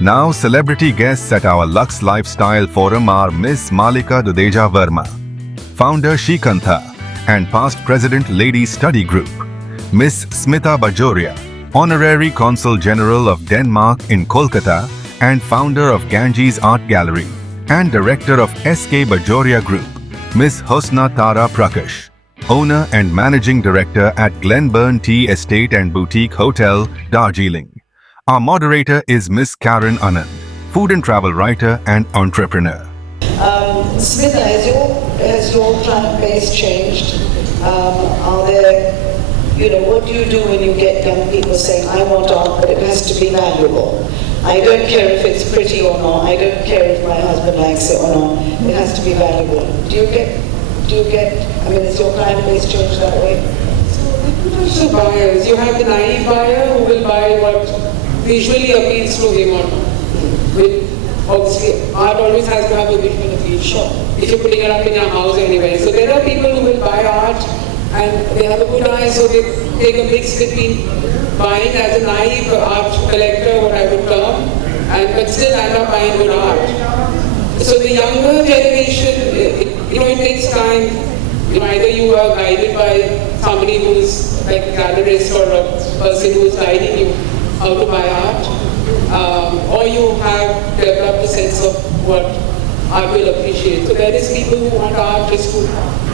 Now, celebrity guests at our Luxe Lifestyle Forum are Miss Malika Dudeja Varma, founder Shikantha, and past president Ladies Study Group; Miss Smita Bajoria, honorary consul general of Denmark in Kolkata and founder of Ganges Art Gallery, and director of SK Bajoria Group; Miss Husna-Tara Prakash, owner and managing director at Glenburn Tea Estate and Boutique Hotel, Darjeeling. Our moderator is Miss Karen Anand, food and travel writer and entrepreneur. Smita, has your client base changed? Are there, what do you do when you get young people saying, I want art, but it has to be valuable? I don't care if it's pretty or not. I don't care if my husband likes it or not. It has to be valuable. Do you get, is your client base changed that way? So with potential buyers, you have the naive buyer who will buy what visually appeals to him or not. Obviously, art always has to have a visual appeal. Sure. If you're putting it up in your house anyway. So there are people who will buy art and they have a good eye, so they take a mix between buying as a naive art collector, what I would term, but still end up buying good art. So the younger generation, it takes time. Either you are guided by somebody who's like a gallerist or a person who's guiding you how to buy art, or you have developed a sense of what art will appreciate. So there is people who want art just to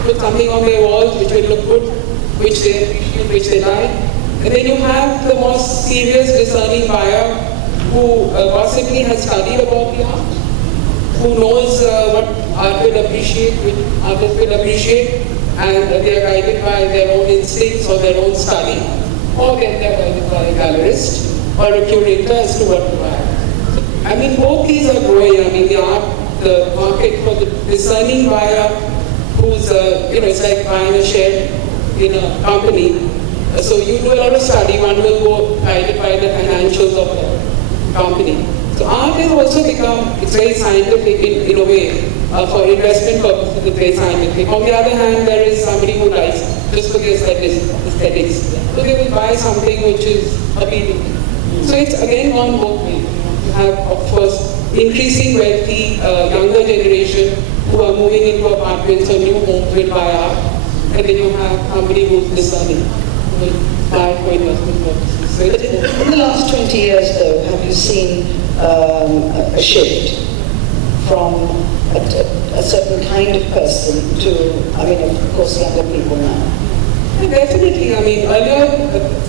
put something on their walls which will look good, which they appreciate, which they like. And then you have the more serious, discerning buyer who possibly has studied about the art, who knows what art will appreciate, which artists will appreciate, and they are guided by their own instincts or their own study, or then they are guided by a gallerist or a curator as to what to buy. Both these are growing. The market for the discerning buyer who's, it's like buying a share in a company. So you do a lot of study, one will go guided by the financials of the company. So art has also become, it's very scientific in a way, for investment purposes, it's very scientific. On the other hand, there is somebody who likes just for the aesthetics. So they will buy something which is appealing. So it's again on both ways. You have, of course, increasing wealthy, younger generation who are moving into apartments or new homes will buy art. And then you have somebody who's discerning, who will buy for investment purposes. So in the last 20 years, though, have you seen a shift from a certain kind of person to, of course, younger people now? Definitely. Earlier,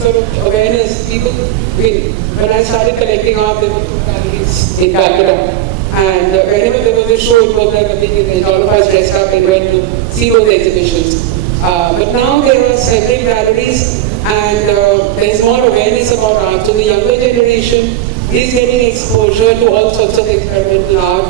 sort of awareness, people, when I started collecting art, there were 2 galleries in Calcutta. And whenever there was a show, it was like a big event. All of us dressed up and went to see those exhibitions. But now there are several galleries and there's more awareness about art. So the younger generation is getting exposure to all sorts of experimental art.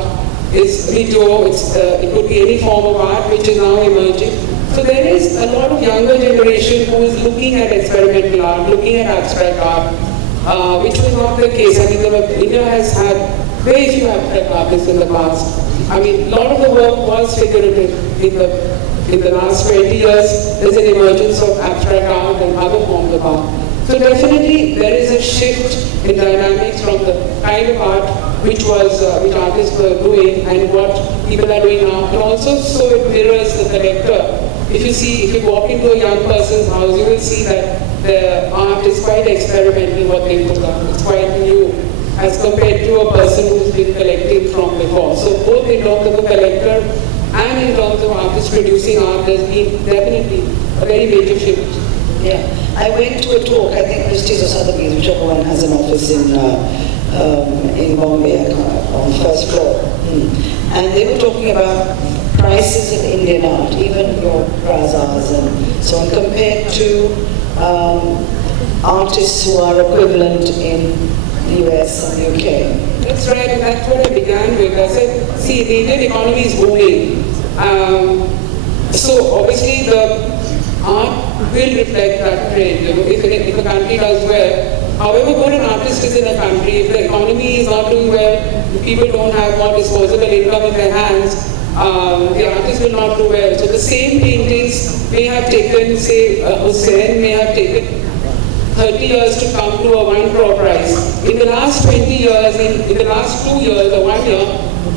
It's video, it could be any form of art which is now emerging. So there is a lot of younger generation who is looking at experimental art, looking at abstract art, which was not the case. India has had very few abstract artists in the past. A lot of the work was figurative in the last 20 years. There's an emergence of abstract art and other forms of art. So definitely there is a shift in dynamics from the kind of art which artists were doing and what people are doing now. And also so it mirrors the collector. If you walk into a young person's house, you will see that the art is quite experimental what they put up. It's quite new as compared to a person who's been collecting from before. So both in terms of the collector and in terms of artists producing art, there's been definitely a very major shift. Yeah. I went to a talk, I think Christie's or Sotheby's, whichever one has an office in Bombay on the first floor. And they were talking about prices in Indian art, even your Razas and so on, compared to artists who are equivalent in the US and the UK. That's right, and that's what I began with. I said, see, the Indian economy is booming. So obviously the art will reflect that trend. If a country does well, however good an artist is in a country, if the economy is not doing well, if people don't have more disposable income in their hands, the artist will not do well. So the same paintings may have taken, say, Hussain may have taken 30 years to come to a 1 crore price. In the last 20 years, in the last 2 years or 1 year,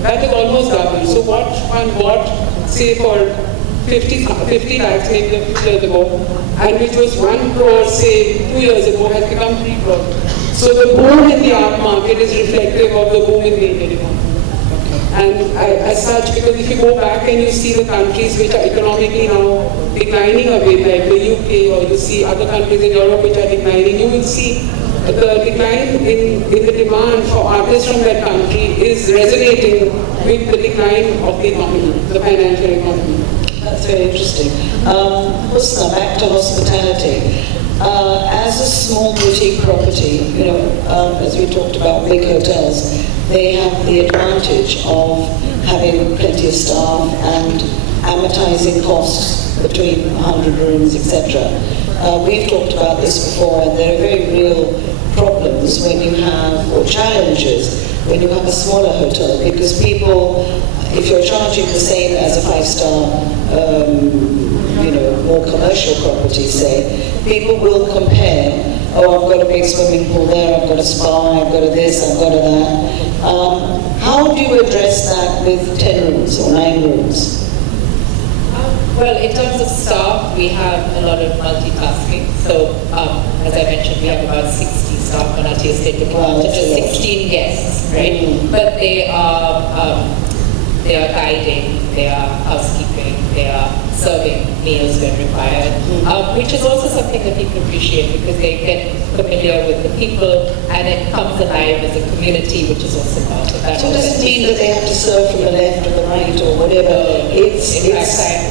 that is almost doubled. So what one bought, say for 50 lakhs maybe a few years ago, and which was 1 crore, say 2 years ago, has become 3 crore. So the boom in the art market is reflective of the boom in the Indian economy. And as such, because if you go back and you see the countries which are economically now declining a bit, like the UK, or you see other countries in Europe which are declining, you will see the decline in the demand for artists from that country is resonating with the decline of the economy, the financial economy. That's very interesting. Husna, back to hospitality. As a small boutique property, as we talked about big hotels, they have the advantage of having plenty of staff and amortizing costs between 100 rooms, etc. We've talked about this before, and there are very real problems when you have, or challenges, when you have a smaller hotel, because people, if you're charging the same as a 5-star, more commercial property, say, people will compare, oh, I've got a big swimming pool there, I've got a spa, I've got a this, I've got a that. How do you address that with 10 rooms or 9 rooms? Well, in terms of staff, we have a lot of multitasking. So, as I mentioned, we have about 60 staff on our estate, looking after just 16 guests, right? But they are guiding, they are housekeeping, they are serving meals when required, which is also something that people appreciate because they get familiar with the people and it comes alive as a community, which is also part of that. So does it mean that they have to serve from the left or the right or whatever?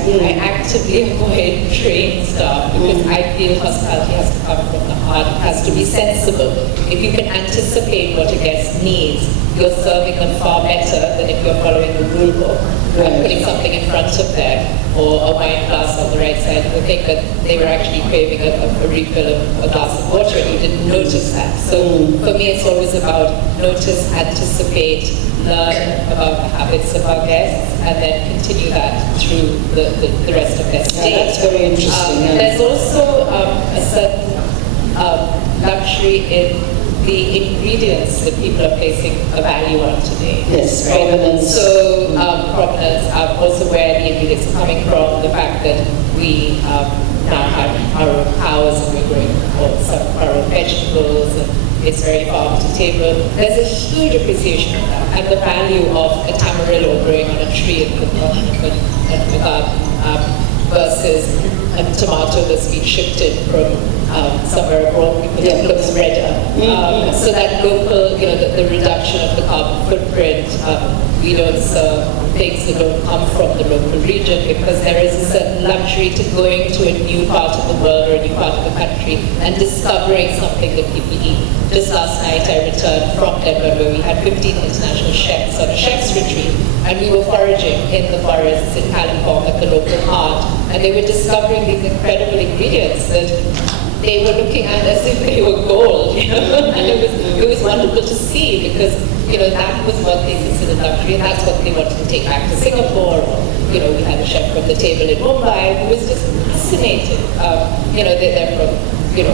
I actively avoid trained staff because I feel hospitality has to come from the heart, it has to be sensible. If you can anticipate what a guest needs, you're serving them far better than if you're following the rule book and putting something in front of them or a wine glass on the right side of the thing that they were actually craving a refill of a glass of water and you didn't notice that. So for me it's always about notice, anticipate, learn about the habits of our guests and then continue that through the rest of their stay. Yeah, that's very interesting. There's also a certain luxury in the ingredients that people are placing a value on today. Yes, right? provenance. So provenance, also where the ingredients are coming from, the fact that we now have our own cows and we're growing some of our own vegetables and it's very farm to table. There's a huge appreciation of that and the value of a tamarillo growing on a tree in the garden versus a tomato that's been shifted from somewhere abroad because it looks redder. So that local, the reduction of the carbon footprint, we don't serve things that don't come from the local region because there is a certain luxury to going to a new part of the world or a new part of the country and discovering something that people eat. Just last night I returned from Denver where we had 15 international chefs on a chef's retreat and we were foraging in the forests in California at the local mart and they were discovering these incredible ingredients that they were looking at as if they were gold, and it was wonderful to see because, that was what they considered luxury and that's what they wanted to take back to Singapore. We had a chef from the table in Mumbai who was just fascinated. They're from, they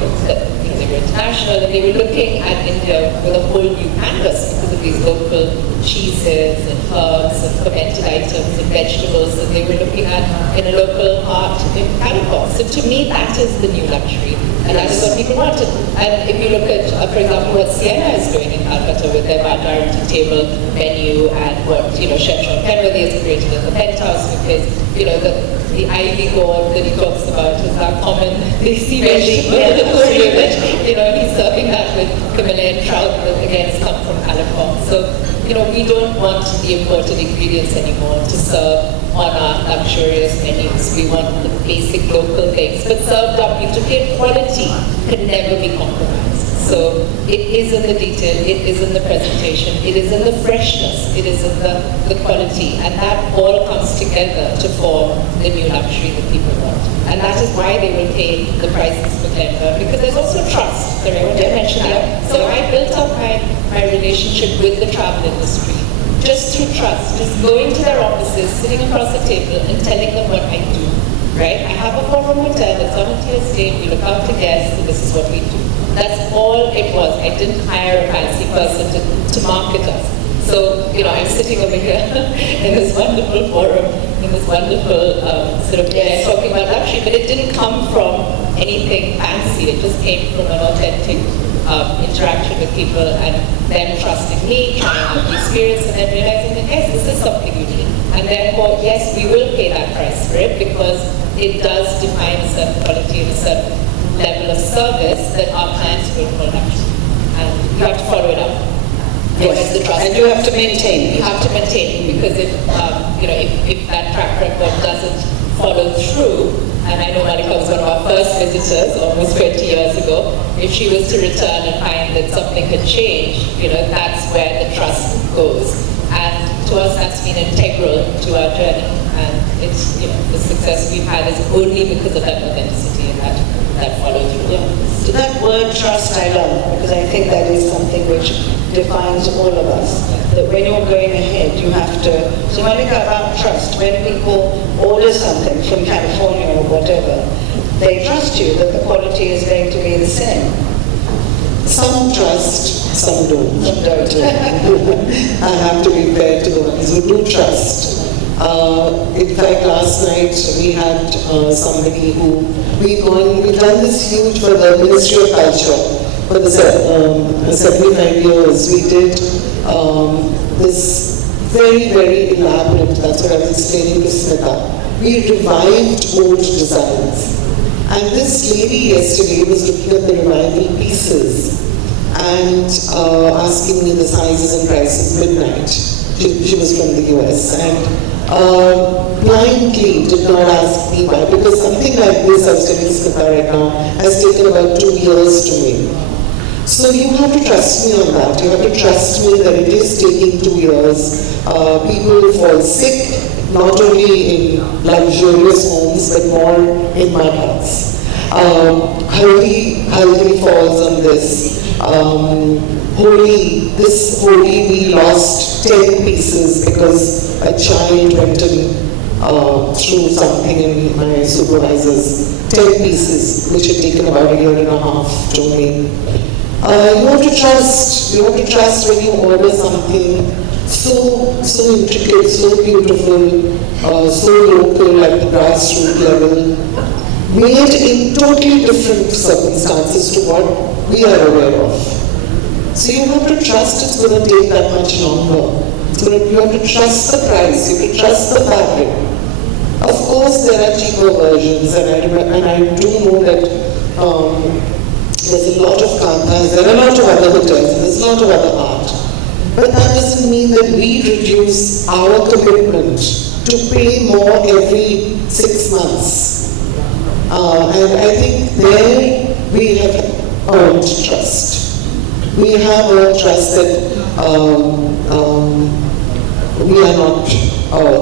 were international and they were looking at India with a whole new canvas because of these local cheeses and herbs and fermented items and vegetables that they were looking at in a local art in California. So to me, that is the new luxury. And that is what people wanted. And if you look at, for example, what Sienna is doing in Calcutta with their Mandarin table menu and what, Chef Sean Penworthy has created in the Penthouse because, the ivy gourd that he talks about is our common desi vegetable. He's serving that with Himalayan trout that again has come from California. So, we don't want the imported ingredients anymore to serve on our luxurious menus. We want the basic local things, but served up beautifully. Quality can never be compromised. So it is in the detail, it is in the presentation, it is in the freshness, it is in the quality, and that all comes together to form the new luxury that people want. And that is why they will pay the prices for Denver, because there's also trust. Sorry, I want to mention that. So I built up my relationship with the travel industry just through trust, just going to their offices, sitting across the table and telling them what I do, right? I have a 4-room hotel, it's on a tier estate, we look after guests, and this is what we do. That's all it was. I didn't hire a fancy person to market us. So, I'm sitting over here in this wonderful forum, in this wonderful talking about luxury, but it didn't come from anything fancy. It just came from an authentic interaction with people and them trusting me, trying out the experience, and then realizing that, yes, this is something you need. And therefore, yes, we will pay that price for it because it does define a certain quality and a certain level of service that our clients will call luxury. And you have to follow it up. Yes, The trust. and you have to maintain it. You have to maintain it because if that track record doesn't follow through, and I know Malika was one of our first visitors almost 20 years ago, if she was to return and find that something had changed, that's where the trust goes. And to us, that's been integral to our journey. And it's, the success we've had is only because of that authenticity and that follow through. Yeah. So that word trust I love, because I think that is something which defines all of us. That when you're going ahead, you have to. So Malika, about trust, when people order something from California or whatever, they trust you that the quality is going to be the same. Some trust, some don't. Some don't. I have to be fair to the ones who do trust. In fact, last night we had somebody who we've done this huge for the Ministry of Culture for the 75 years. We did this very, very elaborate, that's what I was explaining to Smita. We revived old designs. And this lady yesterday was looking at the revival pieces and asking me the sizes and prices midnight. She was from the US and blindly did not ask me why, because something like this, I was telling Smita right now, has taken about 2 years to make. So you have to trust me on that. You have to trust me that it is taking 2 years. People fall sick, not only in luxurious homes, but more in mud huts. Haldi falls on this. This Holi we lost 10 pieces because a child went in through something in my supervisor's 10 pieces, which had taken about a year and a half to make. You have to trust. You have to trust when you order something so intricate, so beautiful, so local, like the grassroots level, made in totally different circumstances to what we are aware of. So you have to trust it's going to take that much longer. You have to trust the price, you have to trust the fabric. Of course, there are cheaper versions, and I do know that there's a lot of kanthas, there are a lot of other hotels, there's a lot of other art. But that doesn't mean that we reduce our commitment to pay more every 6 months. And I think there we have earned trust. We have earned trust that we are not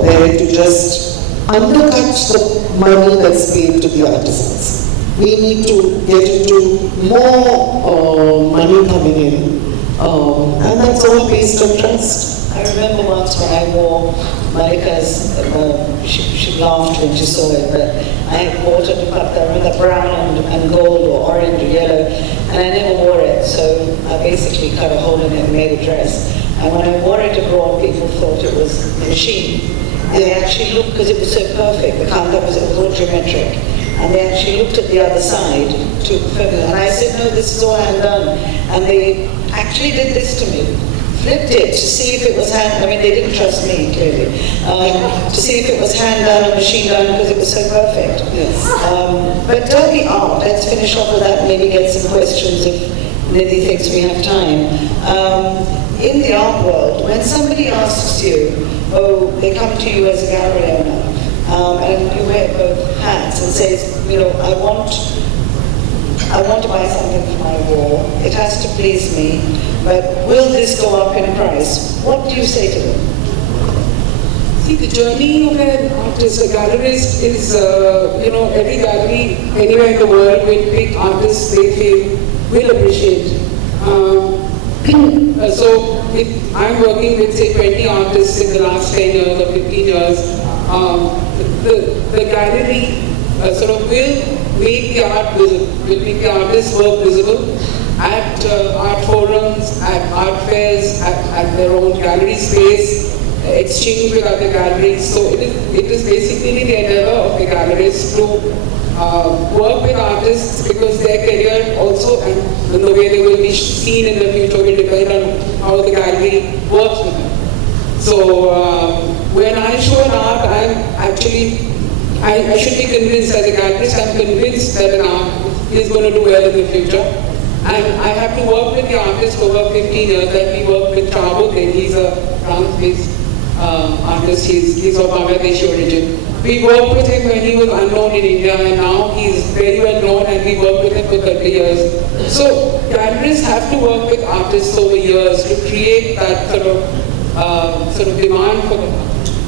there to just undercut the money that's paid to the artisans. We need to get into more money coming in, and that's all based on trust. I remember once when I wore Malika's, she laughed when she saw it, but I had bought a dupatta, the brown and gold or orange or yellow, and I never wore it, so I basically cut a hole in it and made a dress. And when I wore it abroad, people thought it was a machine. And they actually looked, because it was so perfect, the kantha was all geometric. And they actually looked at the other side to confirm it. And I said, no, this is all hand done. And they actually did this to me. Flipped it to see if it was hand, I mean, they didn't trust me, clearly, to see if it was hand done or machine done because it was so perfect. Yes. But tell me art, let's finish off with that, maybe get some questions if Nidhi thinks we have time. In the art world, when somebody asks you, they come to you as a gallery owner, and you wear both hats and says, I want to buy something for my wall. It has to please me, but will this go up in price? What do you say to them? See, the journey of an artist, a gallerist is, every gallery anywhere in the world will pick artists they feel will appreciate. So if I'm working with, say, 20 artists in the last 10 years or 15 years, the gallery sort of will make the art visible, will make the artist's work visible, at art forums, at art fairs, at their own gallery space, exchange with other galleries. So it is basically the endeavor of the galleries to work with artists, because their career also and the way they will be seen in the future will depend on how the gallery works with them. So when I show an art, I should be convinced as a gallerist, I'm convinced that an art is going to do well in the future. And I have to work with the artist over 15 years. Like we work with Chabo, he's a France-based artist, he's of Bangladeshi origin. We worked with him when he was unknown in India, and now he's very well known, and we worked with him for 30 years. So gallerists have to work with artists over years to create that sort of demand for them.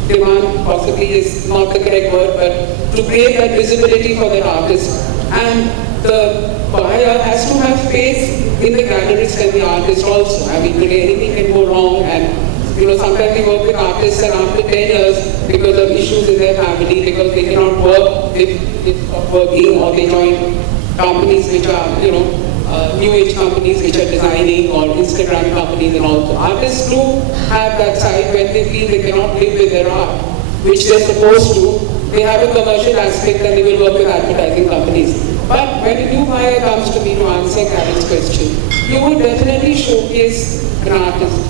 Demand possibly is not the correct word, but to create that visibility for that artist. And the buyer has to have faith in the gallerist and the artist also. I mean, today anything can go wrong, and sometimes we work with artists and after 10 years, because of issues in their family, because they cannot work, it's not working, or they join companies which are, new age companies which are designing, or Instagram companies and all. So artists do have that side when they feel they cannot live with their art, which they're supposed to. They have a commercial aspect and they will work with advertising companies. But when a new buyer comes to me to answer Karen's question, you would definitely showcase an artist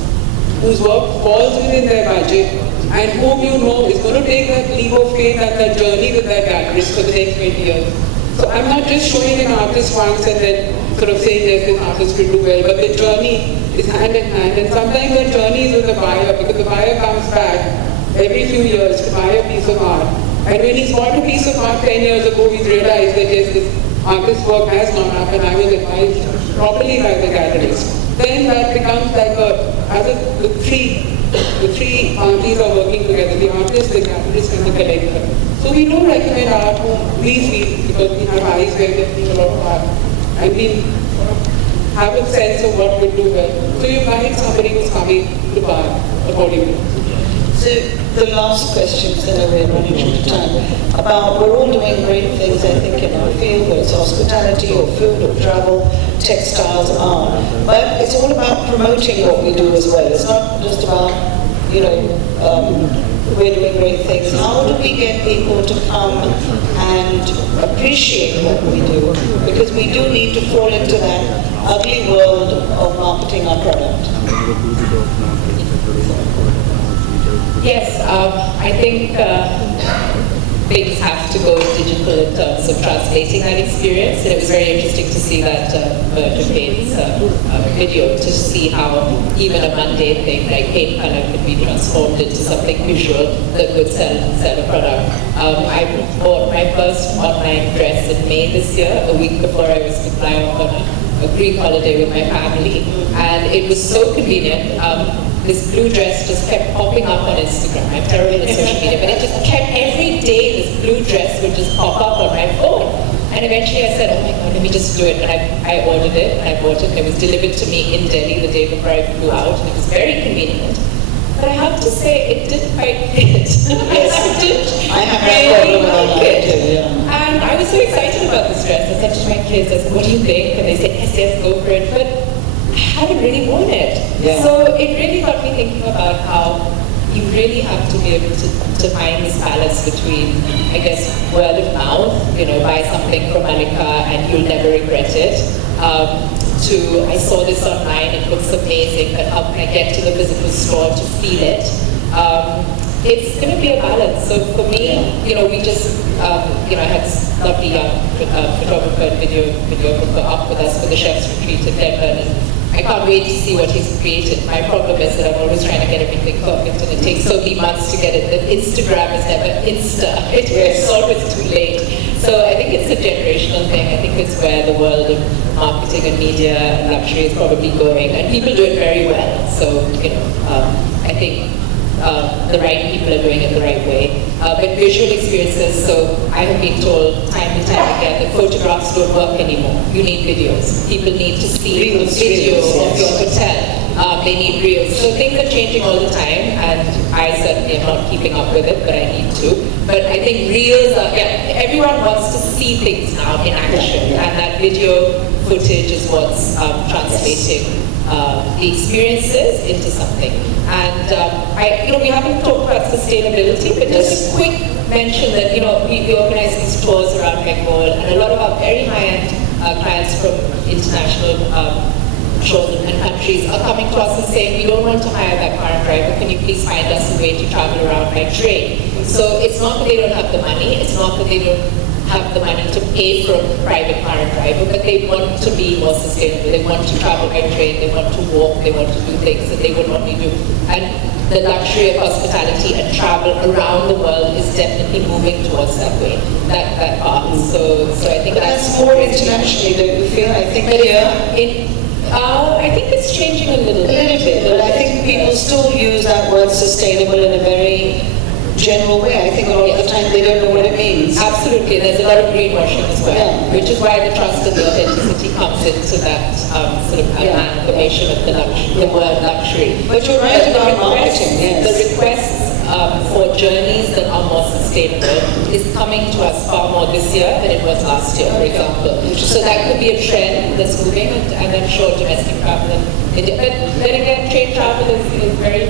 whose work falls within their budget and whom you know is going to take that leap of faith and that journey with that gallerist for the next 20 years. So I'm not just showing an artist once and then sort of saying yes, this artist will do well, but the journey is hand in hand. And sometimes the journey is with the buyer, because the buyer comes back every few years to buy a piece of art. And when he bought a piece of art 10 years ago, he's realized that yes, this artist's work has not happened, I was advised properly by the gallerist. Then that becomes like the three parties are working together, the artist, the gallerist and the collector. So we don't recommend art whom we feel, because we have eyes where we see a lot of art, and we have a sense of what will do well. So you guide somebody who's coming to buy accordingly. So the last question, then we're running out of time, about we're all doing great things, I think, in our field, whether it's hospitality or food or travel, textiles, art. But it's all about promoting what we do as well. It's not just about, we're doing great things. How do we get people to come and appreciate what we do? Because we do need to fall into that ugly world of marketing our product. Yes, I think things have to go digital in terms of translating that experience. And it was very interesting to see that Japan's video, to see how even a mundane thing like paint color could be transformed into something visual that could sell a product. I bought my first online dress in May this year, a week before I was to fly off on a Greek holiday with my family, and it was so convenient. This blue dress just kept popping up on Instagram. I'm terrible at social media, but it just kept, every day this blue dress would just pop up on my phone. And eventually I said, oh my God, let me just do it. And I ordered it, and I bought it, and it was delivered to me in Delhi the day before I flew out, and it was very convenient. But I have to say, it didn't quite fit. Yes, I didn't really like it. And I was so excited about this dress. I said to my kids, I said, what do you think? And they said, yes, go for it. But I haven't really worn it. Yeah. So it really got me thinking about how you really have to be able to find this balance between, I guess, word of mouth, buy something from Malika and you'll never regret it, to, I saw this online, it looks amazing, but how can I get to the physical store to feel it? It's going to be a balance. So for me, we just, I had this lovely young photographer and videographer up with us for the chef's retreat in Denver, and I can't wait to see what he's created. My problem is that I'm always trying to get everything perfect, and it takes so many months to get it. That Instagram is never Insta. It's always too late. So I think it's a generational thing. I think it's where the world of marketing and media and luxury is probably going, and people do it very well. So I think the right people are doing it the right way. But visual experiences, so I have been told time and time again that photographs don't work anymore. You need videos. People need to see a video of your hotel. They need reels. So things are changing all the time, and I certainly am not keeping up with it, but I need to. But I think reels are, everyone wants to see things now in action, and that video footage is what's translating the experiences into something. And we haven't talked about sustainability, but just a quick mention that we organize these tours around Bengal, and a lot of our very high-end clients from international shores and countries are coming to us and saying, we don't want to hire that car and driver, can you please find us a way to travel around by train? So it's not that they don't have the money, it's not that they don't have the money to pay for a private car and driver, but they want to be more sustainable. They want to travel by train, they want to walk, they want to do things that they would normally do. And the luxury of hospitality and travel around the world is definitely moving towards that way, that path. So I think that's more internationally, don't you feel? I think I think it's changing a little bit. But I think people still use that word sustainable in a very general way. I think a lot of the time they don't know what it means. Absolutely, there's a lot of greenwashing as well, which is why the trust and the authenticity comes into that sort of amalgamation of the word luxury. But you're right about marketing, yes. The requests for journeys that are more sustainable is coming to us far more this year than it was last year, for example. So that could be a trend that's moving, and I'm sure domestic travel. But then again, train travel is very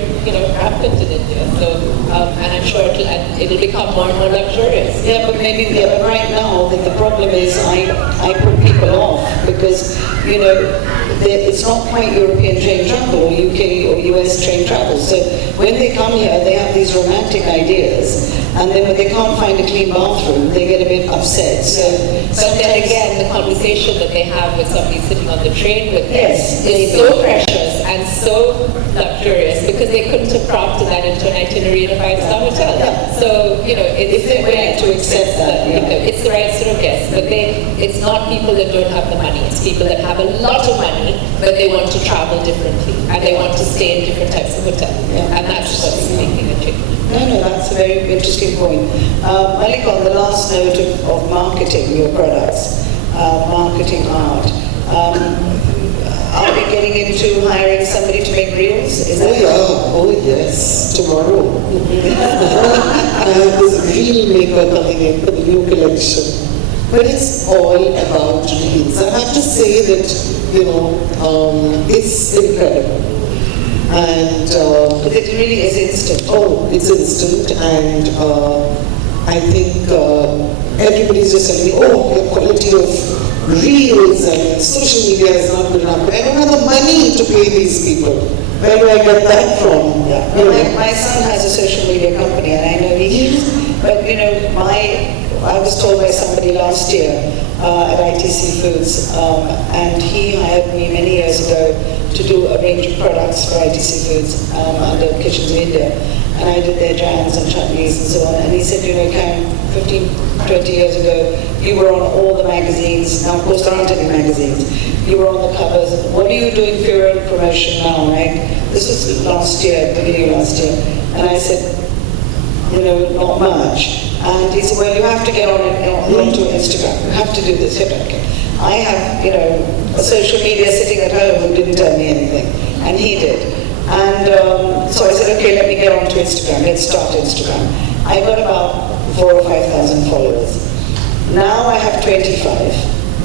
rampant in India. So and I'm sure it'll become more and more luxurious. Yeah, but but right now the problem is I put people off because it's not quite European train travel or UK or US train travel. So when they come here, they have these romantic ideas, and then when they can't find a clean bathroom, they get a bit upset. So but then again, the conversation that they have with somebody sitting on the train with them is so precious and so luxurious because they couldn't have crafted that into an itinerary in a five-star hotel. Yeah. So it's they're willing to accept that, it's the right sort of guest. But it's not people that don't have the money. It's people that have a lot of money, but they want to travel differently and they want to stay in different types of hotels. Yeah. And that's what's making a change. No, that's a very interesting point. Malika, on the last note of marketing your products, marketing art, are we getting into hiring somebody to make reels? Is that Oh yes, tomorrow. I have this reel maker coming in for the new collection. But it's all about reels. I have to say that, it's incredible. And it really is instant. Oh, it's instant, and I think everybody's just telling me, the quality of reels and social media is not good enough. I don't have the money to pay these people. Where do I get that from? Yeah. Well, my son has a social media company, and I know he is. But I was told by somebody last year at ITC Foods, and he hired me many years ago to do a range of products for ITC Foods under Kitchens of India. And I did their jams and chutneys and so on. And he said, Karen, 15, 20 years ago, you were on all the magazines. Now, of course, there aren't any magazines. You were on the covers. What are you doing for your own promotion now, right? This was last year, beginning of last year. And I said, not much. And he said, well, you have to get onto Instagram. You have to do this. I said, okay. I have, a social media sitting at home who didn't tell me anything. And he did. And so I said, okay, let me get onto Instagram. Let's start Instagram. I got about 4,000 or 5,000 followers. Now I have 25,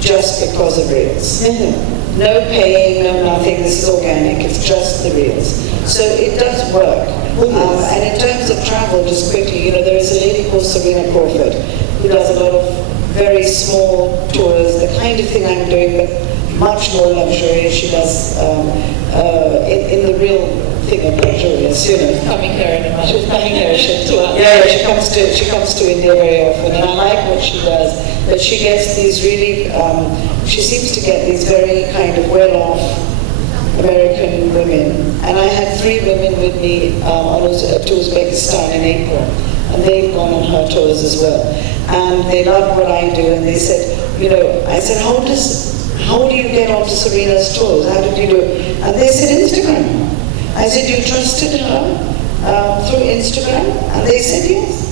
just because of Reels. Mm-hmm. No paying, no nothing. This is organic. It's just the Reels. So it does work. And in terms of travel, just quickly, there is a lady called Serena Crawford who does a lot of very small tours, the kind of thing I'm doing, but much more luxurious. She does in the real thing of luxurious, Coming here in a month. She's coming here. She comes to India very often, and I like what she does. But she gets these really, she seems to get these very kind of well-off American women. And I had 3 women with me to Uzbekistan in April, and they've gone on her tours as well. And they love what I do, and they said, I said, how do you get onto Serena's tours? How did you do it? And they said, Instagram. I said, you trusted her through Instagram? And they said, yes.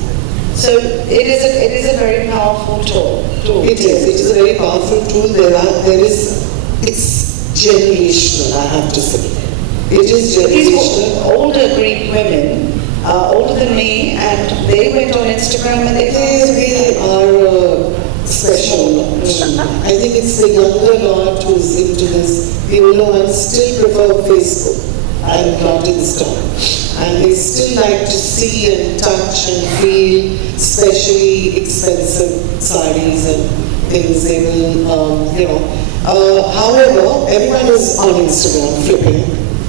So it is a very powerful tool. It is a very powerful tool. It's generational, I have to say. It is generational. These older Greek women, older than me, and they went on Instagram and they are special. through. I think it's the younger lot who's into this. The older ones still prefer Facebook and not Insta. And they still like to see and touch and feel, especially expensive sarees and things they will, however, everyone is on Instagram flipping,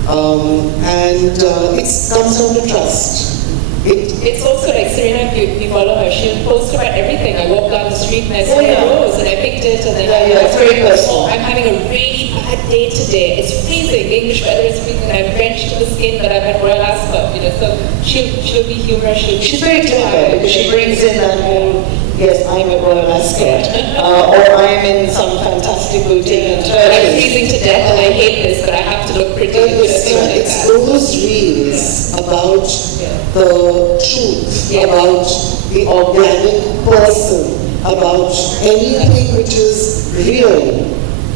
and it comes down to trust. It's also like Serena, if you follow her, she'll post about everything. I walked down the street and I saw a rose and I picked it and then it's very personal. I'm having a really bad day today. It's freezing. The English weather is freezing. I'm drenched to the skin, but I've had Royal Ascot, so she'll be humorous. She's very clever because she brings in that whole, yes, I'm a Royal Ascot, or I'm in some fantastic boutique in Turkey. I'm freezing to death and I hate this, but I have to look pretty. It's those reels about the truth, about the organic person, about anything which is real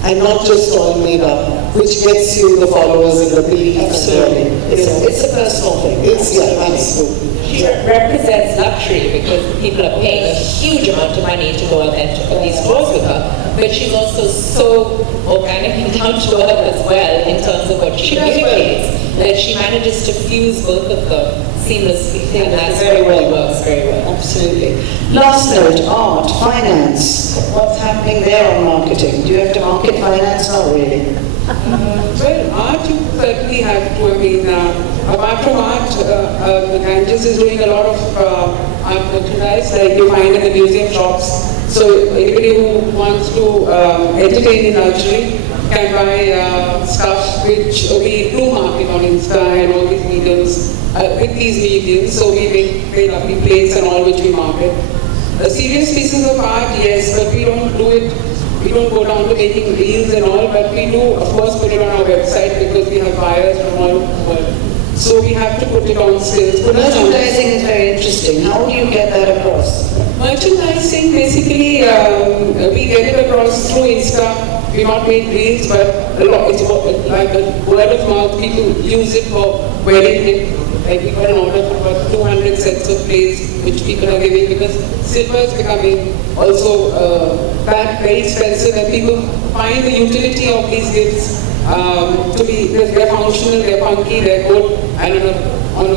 and not just all made up, which gets you the followers and the belief. Absolutely. It's a personal thing. Absolutely. She represents luxury because people are paying a huge amount of money to go out there to these stores with her. But she's also so organic and down to earth as well in terms of what she communicates that she manages to fuse both of them seamlessly. And that's very well. Works very well. Absolutely. Last note, art, finance. What's happening there on marketing? Do you have to market finance? Not really. Well, art you certainly have to. Apart from art, the Ganges is doing a lot of art merchandise like you find in the museum shops. So anybody who wants to entertain in luxury can buy stuff which we do market on Insta and all these mediums. With these mediums, so we make very lovely plates and all which we market. Serious pieces of art, yes, but we don't do it. We don't go down to making reels and all, but we do, of course, put it on our website because we have buyers from all over the world. So we have to put it on stills. Merchandising is very interesting. How do you get that across? Merchandising, basically, we get it across through Insta. We not make reels, but it's like a word of mouth. People use it for wedding gift. Like we got an order for about 200 sets of plates, which people are giving because silver is becoming also very expensive, and people find the utility of these gifts to be, they're functional, they're funky, they're good, and on a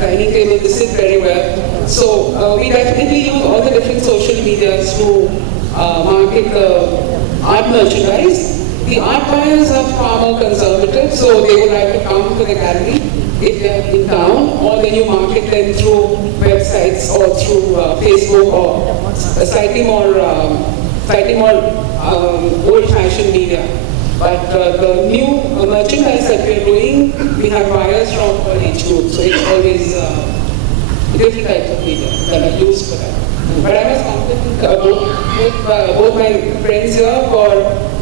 dining table they sit very well. So we definitely use all the different social medias to market the art merchandise. The art buyers are far more conservative, so they would like to come to the gallery if they are in town, or then you market them through websites or through Facebook or slightly more old-fashioned media. But the new merchandise that we are doing, we have buyers from all age groups, so it's always different types of media that are used for that. But I must compliment both my friends here for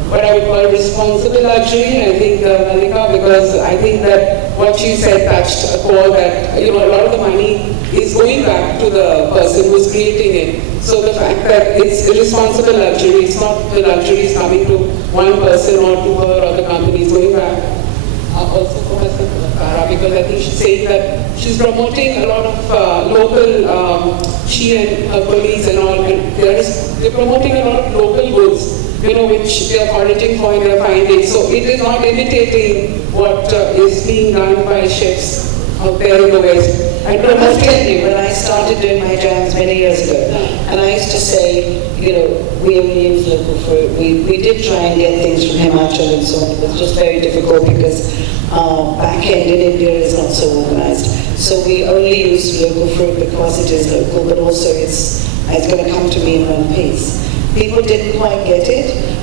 what I would call responsible luxury. I think Malika, because I think that what she said touched a chord that a lot of the money is going back to the person who's creating it. So the fact that it's responsible luxury, it's not the luxury is coming to one person or to her or the company, is going back also for herself, because I think she's saying that she's promoting a lot of local, she and her colleagues and all, and they're promoting a lot of local goods, which they are foraging for and they are finding. So it is not imitating what is being done by chefs out there in the West. I promoted when I started doing my jams many years ago, and I used to say, we only use local fruit. We did try and get things from Himachal and so on. It was just very difficult because back end in India is not so organized. So we only use local fruit because it is local, but also it's going to come to me in one piece. People didn't quite get it.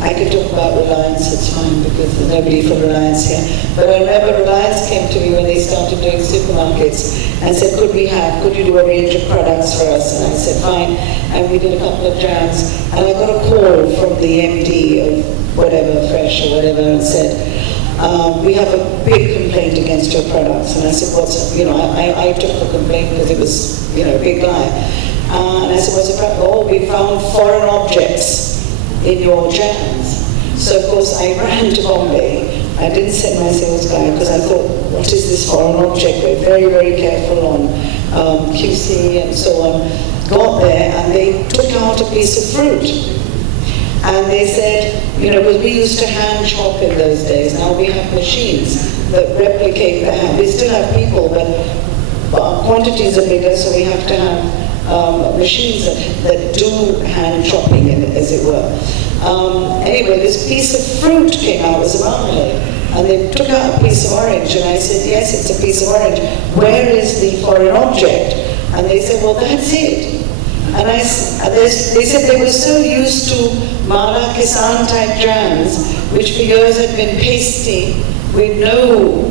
I could talk about Reliance, it's fine because there's nobody from Reliance here. But I remember Reliance came to me when they started doing supermarkets and said, could you do a range of products for us? And I said, fine. And we did a couple of jams. And I got a call from the MD of whatever, Fresh or whatever, and said, we have a big complaint against your products. And I said, I took the complaint because it was, a big guy. And I said, what's the problem? Oh, we found foreign objects in your jams. So of course I ran to Bombay. I didn't send my sales guy because I thought, what is this foreign object? We're very, very careful on QC and so on. Got there and they took out a piece of fruit. And they said, because we used to hand chop in those days, now we have machines that replicate the hand. We still have people, but our quantities are bigger, so we have to have machines that do hand chopping, as it were. Anyway, this piece of fruit came out as a marmalade, and they took out a piece of orange, and I said, yes, it's a piece of orange. Where is the foreign object? And they said, well, that's it. And they said they were so used to Mala Kisan type jams, which for years had been pasty with no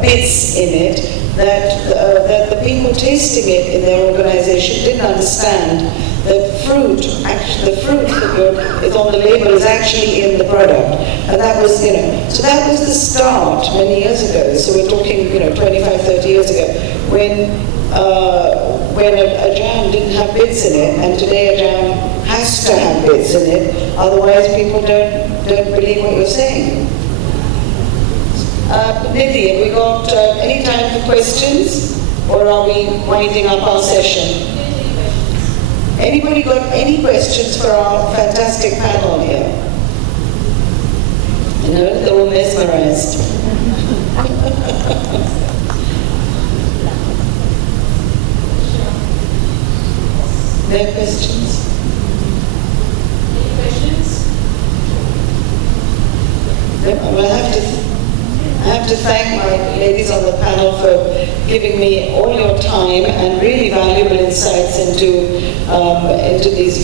bits in it, that the people tasting it in their organization didn't understand that the fruit that is on the label is actually in the product. And that was, so that was the start many years ago. So we're talking, 25, 30 years ago, when a jam didn't have bits in it, and today a jam has to have bits in it, otherwise people don't believe what you're saying. Nidhi, have we got any time for questions, or are we winding up our session? Anybody got any questions for our fantastic panel here? No, they're all mesmerized. No questions? Any questions? Well, I have to thank my ladies on the panel for giving me all your time and really valuable insights into these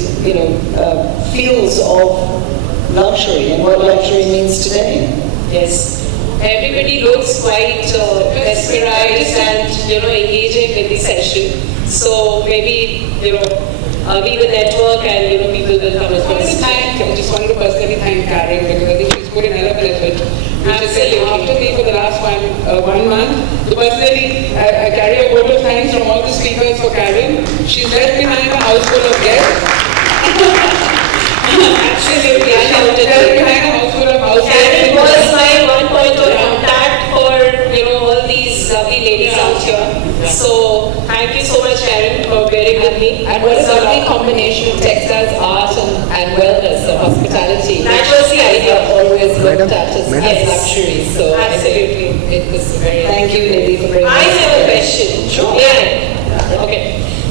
fields of luxury and what luxury means today. Yes. Everybody looks quite mesmerized and engaging with the session. So maybe we will network and people will come as well. I just wanted to personally thank Karen because I think she's put in hell of an effort. Absolutely. After me for the last 1 month. So personally, I carry a vote of thanks from all the speakers for Karen. She's left behind a house full of guests. Absolutely. She's left behind a house full of house guests. Karen was my one point of contact for all these lovely ladies out here. So thank you so much, Karen, for bearing with me. And what a lovely combination of textiles, art, and wellness, and hospitality. That was the idea. Always looked at as luxury. So absolutely, it was very. Thank you, Nidhi, for bringing I us have a together. question. Sure. Yeah. Okay.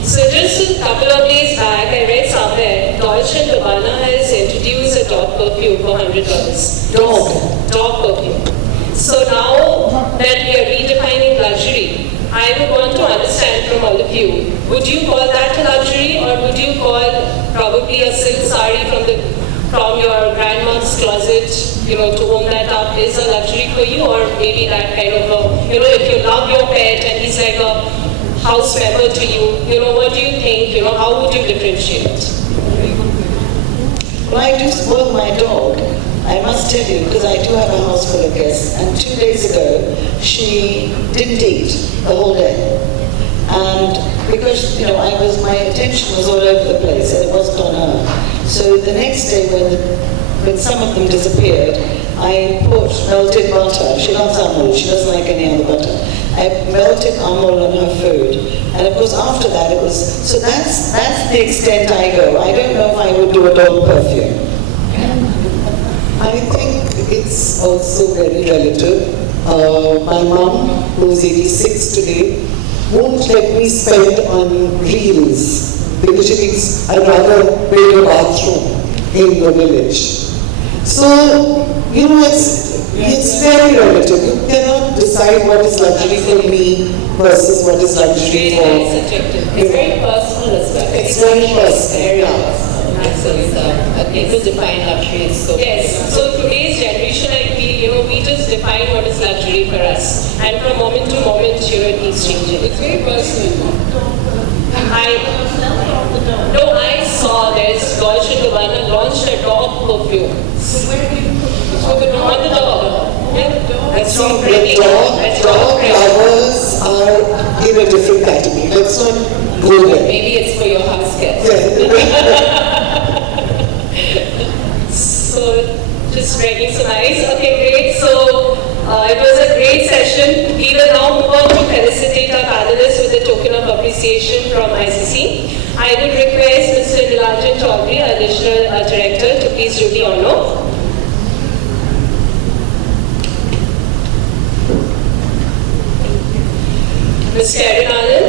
So just a couple of days back, I read somewhere Dolce & Gabbana has introduced a dog perfume for $100. Dog perfume. So now that we are redefining luxury, I would want to understand from all of you, would you call that a luxury, or would you call probably a silk sari from your grandma's closet, to own that up is a luxury for you, or maybe that kind of a, if you love your pet and he's like a house member to you, what do you think, how would you differentiate? Well, I do spoil my dog. I must tell you, because I do have a house full of guests, and 2 days ago, she didn't eat the whole day. And because, my attention was all over the place, and it wasn't on her. So the next day, when some of them disappeared, I put melted butter. She loves amul, she doesn't like any other butter. I melted amul on her food. And of course, after that, it was, so that's the extent I go. I don't know if I would do a dog perfume. I think it's also very relative. My mom, who's 86 today, won't let me spend on reels because she thinks I'd rather build a bathroom in the village. So, it's very relative. You cannot decide what is luxury for me versus what is luxury for... Very subjective. It's very personal as well. It's very personal, Very yeah. personal. So, people define luxury so Yes, so today's generation, I feel, we just define what is luxury for us. And from moment to moment, it keeps changing. It's very personal. I saw there's Dolce & Gabbana launched a dog perfume. For the dog. On the dog. Yeah. That's See, dog the friendly. That's dog dog friendly. lovers are in a different category. Let's not go there. maybe it's for your house guests. So, just ready some eyes. Okay, great. So, it was a great session. We will now move on to felicitate our panelists with a token of appreciation from ICC. I would request Mr. Nilanjan Chaudhary, Additional Director, to please do the honor. Ms. Karen Anand.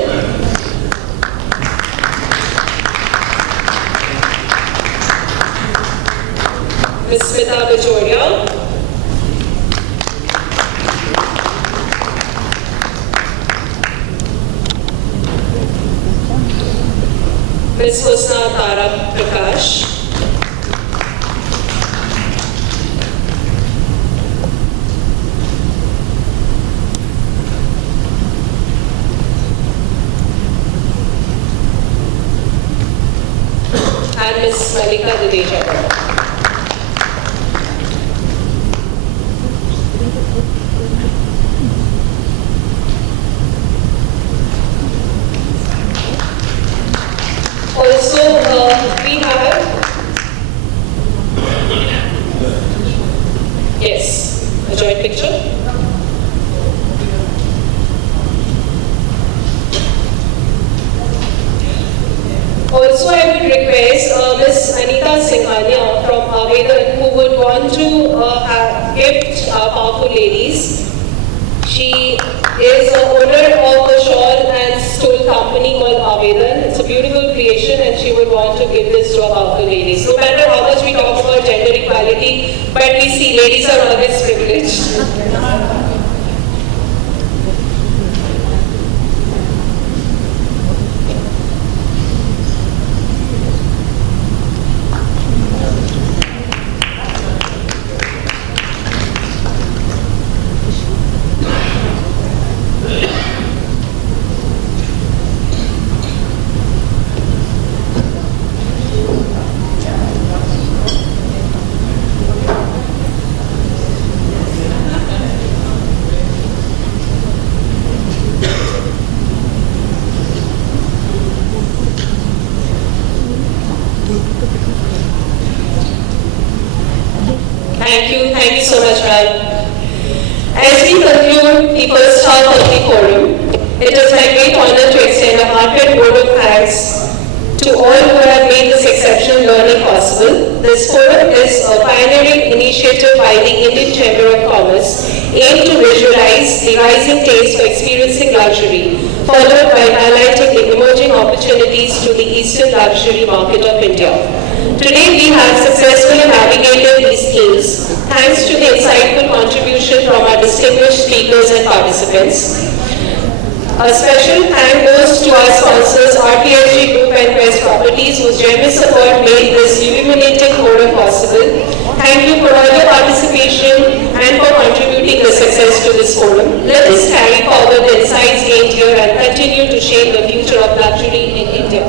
Ms. Smita Bajoria. Ms. Husna-Tara Prakash. And Ms. Malika Dudeja Varma. Also, we have, yes, a joint picture. Also, I would request Ms. Anita Singhania from Avedan, who would want to gift our powerful ladies. She is the owner of a shawl and stole company called Avedan. It's a beautiful creation and she would want to give this to our powerful ladies. No matter how much we talk about gender equality, but we see ladies are always privileged. Thank you so much, ma'am. As we conclude the first half of the forum, it is my great honor to extend a heartfelt vote of thanks to all who have made this exceptional learning possible. This forum is a pioneering initiative by the Indian Chamber of Commerce aimed to visualize the rising taste for experiencing luxury, followed by highlighting the emerging opportunities to the Eastern luxury market of India. Today we have successfully navigated these themes thanks to the insightful contribution from our distinguished speakers and participants. A special thank goes to our sponsors RPSG Group and Quest Properties, whose generous support made this illuminating forum possible. Thank you for all your participation and for contributing the success to this forum. Let us carry forward the insights gained here and continue to shape the future of luxury in India.